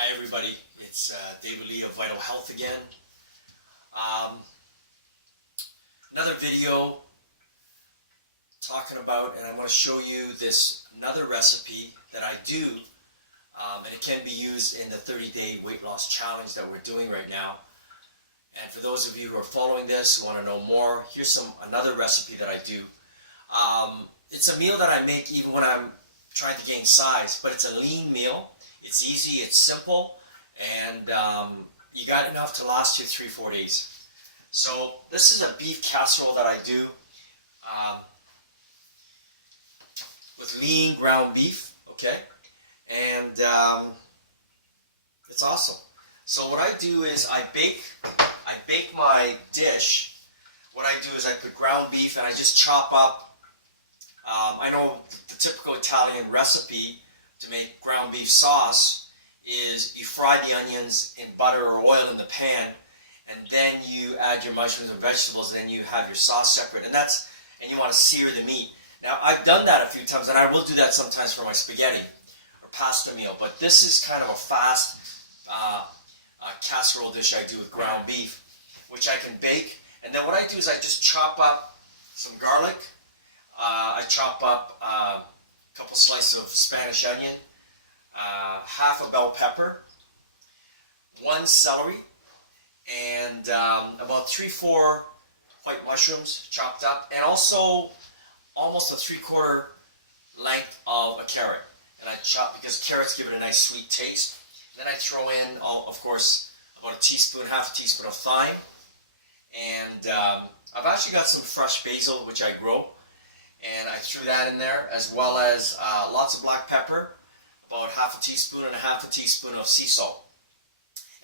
Hi everybody, it's David Lee of Vital Health again. Another video talking about, and I want to show you another recipe that I do, and it can be used in the 30-day weight loss challenge that we're doing right now. And for those of you who are following this, who want to know more, here's another recipe that I do. It's a meal that I make even when I'm trying to gain size, but it's a lean meal. It's easy, it's simple, and you got enough to last you 3-4 days. So this is a beef casserole that I do with lean ground beef, okay? And it's awesome. So what I do is I bake my dish. What I do is I put ground beef and I just chop up. I know the typical Italian recipe to make ground beef sauce is you fry the onions in butter or oil in the pan, and then you add your mushrooms and vegetables, and then you have your sauce separate, and you want to sear the meat. Now I've done that a few times, and I will do that sometimes for my spaghetti or pasta meal, but this is kind of a fast casserole dish I do with ground beef, which I can bake. And then what I do is I just chop up some garlic. I chop up a couple slices of Spanish onion, half a bell pepper, 1 celery, and about 3-4 white mushrooms chopped up, and also almost a 3/4 length of a carrot. And I chop because carrots give it a nice sweet taste. Then I throw in, of course, about half a teaspoon of thyme, and I've actually got some fresh basil which I grow. And I threw that in there, as well as lots of black pepper, about half a teaspoon, and half a teaspoon of sea salt.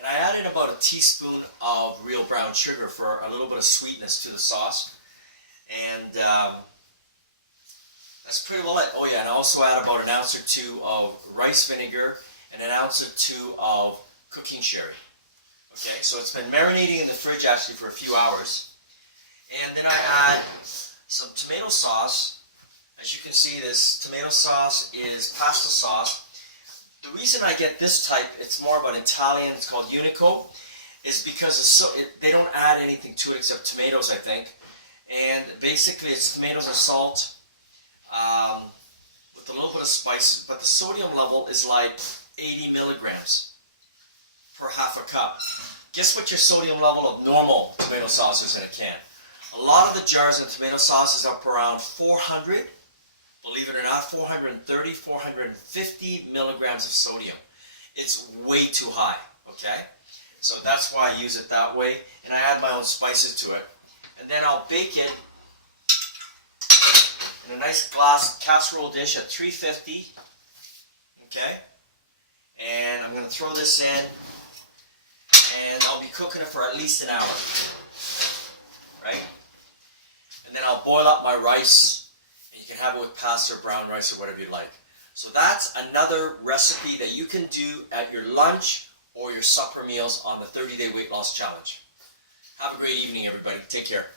And I added about a teaspoon of real brown sugar for a little bit of sweetness to the sauce. And that's pretty well it. Oh yeah, and I also add about 1 ounce or 2 of rice vinegar and 1 ounce or 2 of cooking sherry. Okay, so it's been marinating in the fridge actually for a few hours. And then I add some tomato sauce. As you can see, this tomato sauce is pasta sauce. The reason I get this type, it's more of an Italian, it's called Unico, is because they don't add anything to it except tomatoes, I think. And basically it's tomatoes and salt with a little bit of spice, but the sodium level is like 80 milligrams per half a cup. Guess what your sodium level of normal tomato sauce is in a can? A lot of the jars of tomato sauce is up around 400, believe it or not, 430, 450 milligrams of sodium. It's way too high, okay? So that's why I use it that way, and I add my own spices to it. And then I'll bake it in a nice glass casserole dish at 350, okay? And I'm going to throw this in, and I'll be cooking it for at least an hour, right? And then I'll boil up my rice, and you can have it with pasta or brown rice or whatever you like. So that's another recipe that you can do at your lunch or your supper meals on the 30-day weight loss challenge. Have a great evening, everybody. Take care.